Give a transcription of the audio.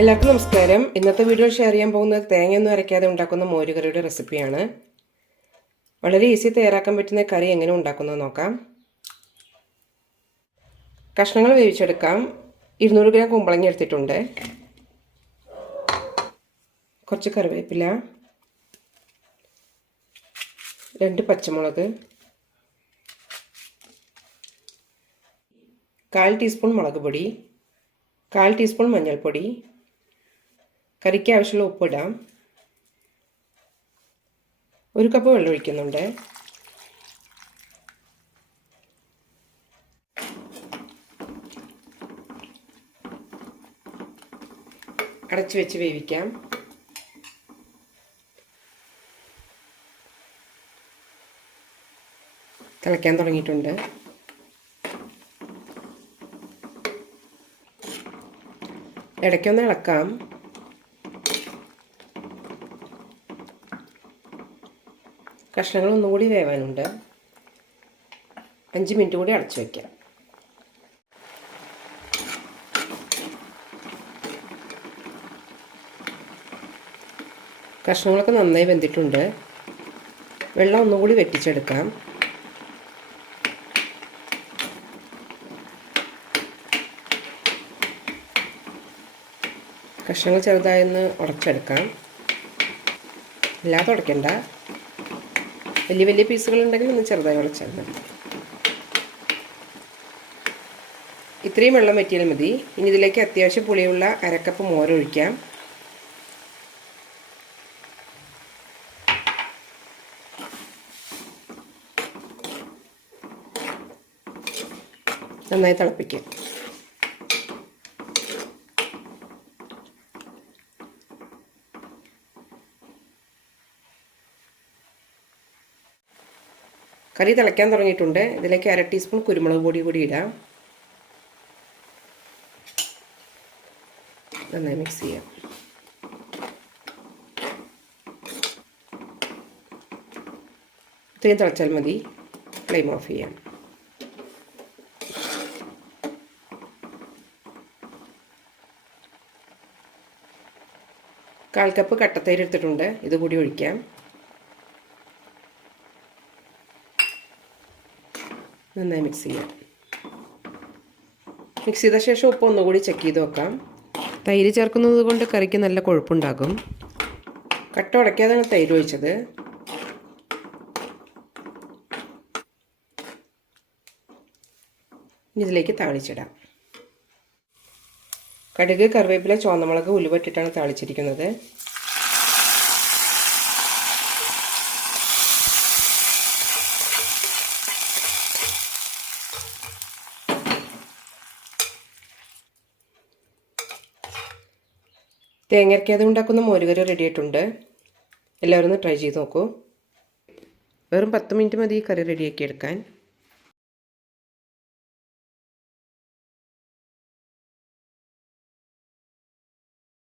എല്ലാവർക്കും നമസ്കാരം. ഇന്നത്തെ വീഡിയോ ഷെയർ ചെയ്യാൻ പോകുന്നത് തേങ്ങയൊന്നും അരയ്ക്കാതെ ഉണ്ടാക്കുന്ന മോരുകറിയുടെ റെസിപ്പിയാണ് വളരെ ഈസി തയ്യാറാക്കാൻ പറ്റുന്ന കറി എങ്ങനെ ഉണ്ടാക്കുന്നത് നോക്കാം. കഷ്ണങ്ങൾ വേവിച്ചെടുക്കാം. ഇരുന്നൂറ് ഗ്രാം കുമ്പളങ്ങി എടുത്തിട്ടുണ്ട്. കുറച്ച് കറിവേപ്പില. രണ്ട് പച്ചമുളക്. കാൽ ടീസ്പൂൺ മുളക് പൊടി. കാൽ ടീസ്പൂൺ മഞ്ഞൾപ്പൊടി. കറിക്ക് ആവശ്യമുള്ള ഉപ്പിടാം. ഒരു കപ്പ് വെള്ളം ഒഴിക്കുന്നുണ്ട്. അടച്ചു വെച്ച് വേവിക്കാം. തിളയ്ക്കാൻ തുടങ്ങിയിട്ടുണ്ട്. ഇടയ്ക്കൊന്ന് ഇളക്കാം. കഷ്ണങ്ങൾ ഒന്നുകൂടി വേവാനുണ്ട്. അഞ്ച് മിനിറ്റ് കൂടി അടച്ചു വയ്ക്കാം കഷ്ണങ്ങളൊക്കെ നന്നായി വെന്തിട്ടുണ്ട്. വെള്ളം ഒന്നുകൂടി വെട്ടിച്ചെടുക്കാം കഷ്ണങ്ങൾ ചെറുതായൊന്ന് ഉടച്ചെടുക്കാം. അല്ലാതെ ഉടയ്ക്കണ്ട വലിയ വലിയ പീസുകൾ ഉണ്ടെങ്കിൽ ഒന്ന് ചെറുതായി ഉടച്ചാൽ മതി. ഇത്രയും വെള്ളം വറ്റിയാൽ മതി. ഇനി ഇതിലേക്ക് അത്യാവശ്യം പുളിയുള്ള അരക്കപ്പ് മോരൊഴിക്കാം നന്നായി തിളപ്പിക്കാം. കറി തിളയ്ക്കാൻ തുടങ്ങിയിട്ടുണ്ട്. ഇതിലേക്ക് അര ടീസ്പൂൺ കുരുമുളക് പൊടി കൂടി ഇടാം. നന്നായി മിക്സ് ചെയ്യാം. ഇത്രയും തിളച്ചാൽ മതി. ഫ്ലെയിം ഓഫ് ചെയ്യാം. കാൽ കപ്പ് കട്ടത്തൈര് എടുത്തിട്ടുണ്ട്. ഇത് കൂടി ഒഴിക്കാം. നന്നായി മിക്സ് ചെയ്യാം. മിക്സ് ചെയ്ത ശേഷം ഉപ്പ് ഒന്നുകൂടി ചെക്ക് ചെയ്ത് നോക്കാം തൈര് ചേർക്കുന്നത് കൊണ്ട് കറിക്ക് നല്ല കൊഴുപ്പുണ്ടാകും. കട്ട ഉടയ്ക്കാതാണ് തൈര് ഒഴിച്ചത്. ഇതിലേക്ക് താളിച്ചിടാം. കടുക് കറിവേപ്പില ചുവന്നമുളക് ഉലുവട്ടിട്ടാണ് താളിച്ചിരിക്കുന്നത്. തേങ്ങരക്കാതെ ഉണ്ടാക്കുന്ന മോരുകറി റെഡി ആയിട്ടുണ്ട്. എല്ലാവരും ഒന്ന് ട്രൈ ചെയ്ത് നോക്കൂ. വെറും പത്ത് മിനിറ്റ് മതി ഈ കറി റെഡിയാക്കി എടുക്കാൻ.